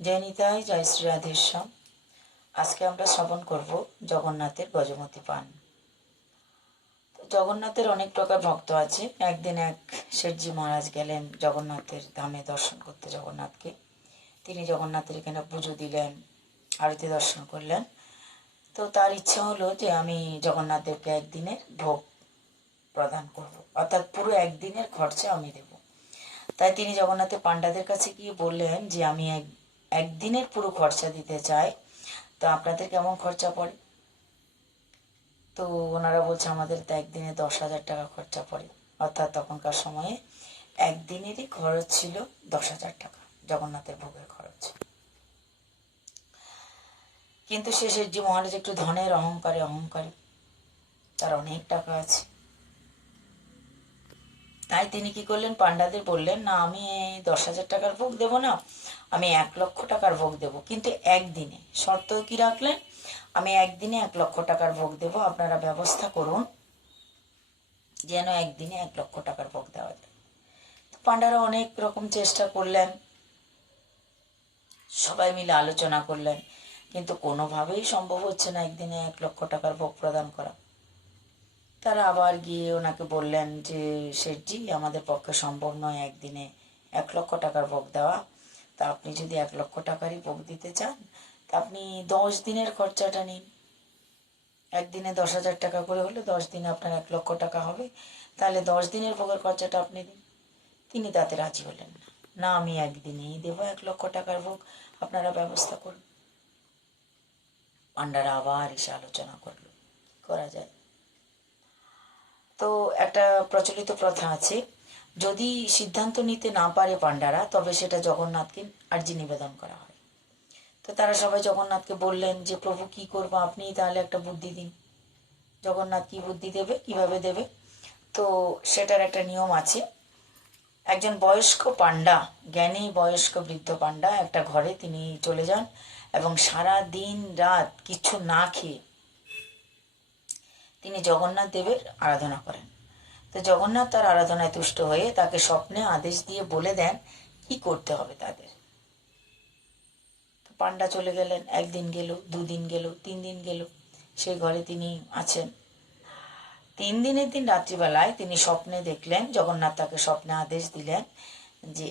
জয় নিতাই, জয় শ্রী রাধেশ্যাম। আজকে আমরা শ্রবণ করব জগন্নাথের গজমতি পান। জগন্নাথের অনেক প্রকার ভক্ত আছে। একদিন এক শেঠজি মহারাজ গেলেন জগন্নাথের ধামে দর্শন করতে জগন্নাথকে। তিনি জগন্নাথের এখানে পুজো দিলেন, আরতি দর্শন করলেন। তো তার ইচ্ছা হলো যে আমি জগন্নাথদেবকে একদিনের ভোগ প্রদান করব, অর্থাৎ পুরো একদিনের খরচা আমি দেব। তাই তিনি জগন্নাথের পাণ্ডাদের কাছে গিয়ে বললেন যে আমি একদিনের পুরো খরচা দিতে চাই, তো আপনাদের কেমন খরচা পড়ে? তো ওনারা বলছে আমাদের তো একদিনে 10,000 টাকা খরচা পড়ে। অর্থাৎ তখনকার সময়ে একদিনেরই খরচ ছিল 10,000 টাকা, জগন্নাথের ভোগের খরচ। কিন্তু শেঠজি মহারাজ একটু ধনের অহংকারী, তার অনেক টাকা আছে। তাই তিনি কি করলেন, পাণ্ডাদের বললেন না, আমি 10,000 টাকার ভোগ দেব না, আমি 1,00,000 টাকার ভোগ দেব, কিন্তু একদিনে। শর্ত কি রাখলেন, আমি একদিনে 1,00,000 টাকার ভোগ দেব, আপনারা ব্যবস্থা করুন যেন একদিনে 1,00,000 টাকার ভোগ দেওয়া যায়। পাণ্ডারা অনেক রকম চেষ্টা করলেন, সবাই মিলে আলোচনা করলেন, কিন্তু কোনোভাবেই সম্ভব হচ্ছে না একদিনে 1,00,000 টাকার ভোগ প্রদান করা। তারা আবার গিয়ে ওনাকে বললেন যে শেঠজি, আমাদের পক্ষে সম্ভব নয় একদিনে 1,00,000 টাকার ভোগ দেওয়া। তা আপনি যদি 1,00,000 টাকারই ভোগ দিতে চান, তা আপনি 10 দিনের খরচাটা নিন। একদিনে 10,000 টাকা করে হলে 10 দিনে আপনার 1,00,000 টাকা হবে, তাহলে 10 দিনের ভোগের খরচাটা আপনি দিন। তিনি তাতে রাজি হলেন না। না, আমি একদিনেই দেবো 1,00,000 টাকার ভোগ, আপনারা ব্যবস্থা করুন। পাণ্ডারা আবার এসে আলোচনা করলো কি করা যায়। তো একটা প্রচলিত প্রথা আছে, যদি সিদ্ধান্ত নিতে না পারে পাণ্ডারা, তবে সেটা জগন্নাথকে আর্জি নিবেদন করা হয়। তো তারা সবাই জগন্নাথকে বললেন যে প্রভু কি করবো, আপনিই তাহলে একটা বুদ্ধি দিন। জগন্নাথ কি বুদ্ধি দেবে, কিভাবে দেবে? তো সেটার একটা নিয়ম আছে। একজন বয়স্ক পাণ্ডা, জ্ঞানী বয়স্ক বৃদ্ধ পাণ্ডা একটা ঘরে তিনি চলে যান এবং সারা দিন রাত কিছু না খেয়ে তিনি জগন্নাথ দেবের আরাধনা করেন। তো জগন্নাথ তার আরাধনায় তুষ্ট হয়ে তাকে স্বপ্নে আদেশ দিয়ে বলে দেন কি করতে হবে তাদের। পাণ্ডা চলে গেলেন, একদিন গেল, 2 দিন গেল, 3 দিন গেল, সেই ঘরে তিনি আছেন। 3 দিনের দিন রাত্রিবেলায় তিনি স্বপ্নে দেখলেন, জগন্নাথ তাকে স্বপ্নে আদেশ দিলেন যে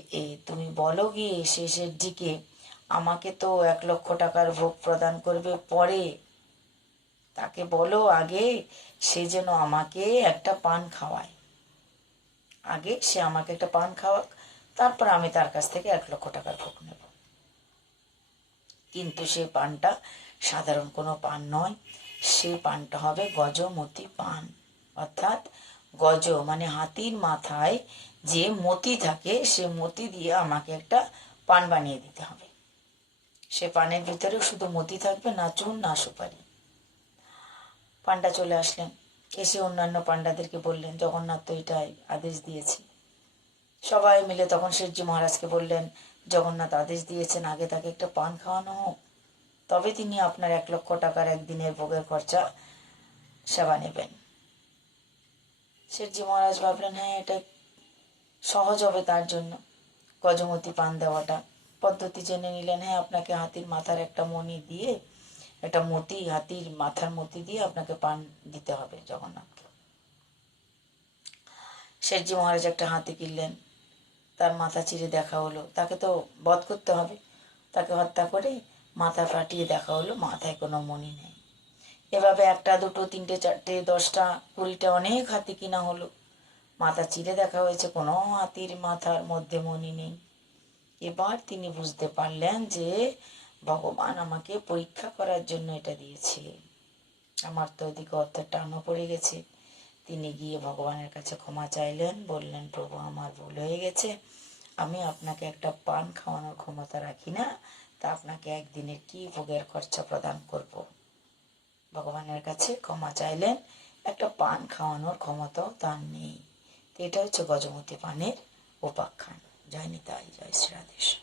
তুমি বলো গিয়ে শেষের দিকে আমাকে তো 1,00,000 টাকার ভোগ প্রদান করবে পরে, তাকে বলো আগে সে যেন আমাকে একটা পান খাওয়ায়, আগে সে আমাকে একটা পান খাওয়াক, তারপর আমি তার কাছ থেকে 1,00,000 টাকার ভোগ নেব। কিন্তু সে পানটা সাধারণ কোনো পান নয়, সে পানটা হবে গজমতি পান। অর্থাৎ গজ মানে হাতির মাথায় যে মতি থাকে, সে মতি দিয়ে আমাকে একটা পান বানিয়ে দিতে হবে। সে পানের ভিতরে শুধু মতি থাকবে, না চুন না সুপারি। পাণ্ডা চলে আসলেন, এসে অন্যান্য পাণ্ডাদেরকে বললেন জগন্নাথ তো এটাই আদেশ দিয়েছে। সবাই মিলে তখন শেঠজি মহারাজকে বললেন জগন্নাথ আদেশ দিয়েছেন আগে তাকে একটা পান খাওয়ানো হোক, তবে তিনি আপনার 1,00,000 টাকার একদিনের ভোগের খরচা সেবা নেবেন। শেঠজি মহারাজ ভাবলেন হ্যাঁ, এটা সহজ হবে তার জন্য গজমতি পান দেওয়াটা। পদ্ধতি জেনে নিলেন, হ্যাঁ আপনাকে হাতির মাথার একটা মণি দিয়ে, একটা মতি, হাতির মাথার মতি দিয়ে আপনাকে পান দিতে হবে জগন্নাথকে। শেঠজি মহারাজ একটা হাতি কিনলেন, তার মাথা চিরে দেখা হলো, তাকে তো বধ করতে হবে, তাকে হত্যা করে মাথা ফাটিয়ে দেখা হলো মাথায় কোনো মণি নেই। এভাবে 1, 2, 3, 4, 10, 20 অনেক হাতি কিনা হলো, মাথা চিরে দেখা হয়েছে, কোনো হাতির মাথার মধ্যে মণি নেই। এবার তিনি বুঝতে পারলেন যে ভগবান আমাকে পরীক্ষা করার জন্য এটা দিয়েছে, আমার তো ওদিকে অর্থ টানও পড়ে গেছে। তিনি গিয়ে ভগবানের কাছে ক্ষমা চাইলেন, বললেন প্রভু আমার ভুল হয়ে গেছে, আমি আপনাকে একটা পান খাওয়ানোর ক্ষমতা রাখি না, তা আপনাকে একদিনের কি ভোগের খরচা প্রদান করব। ভগবানের কাছে ক্ষমা চাইলেন, একটা পান খাওয়ানোর ক্ষমতাও তার নেই। এটা হচ্ছে গজমতি পানের উপাখ্যান। জয় নিতাই, জয় শ্রী রাধেশ্যাম।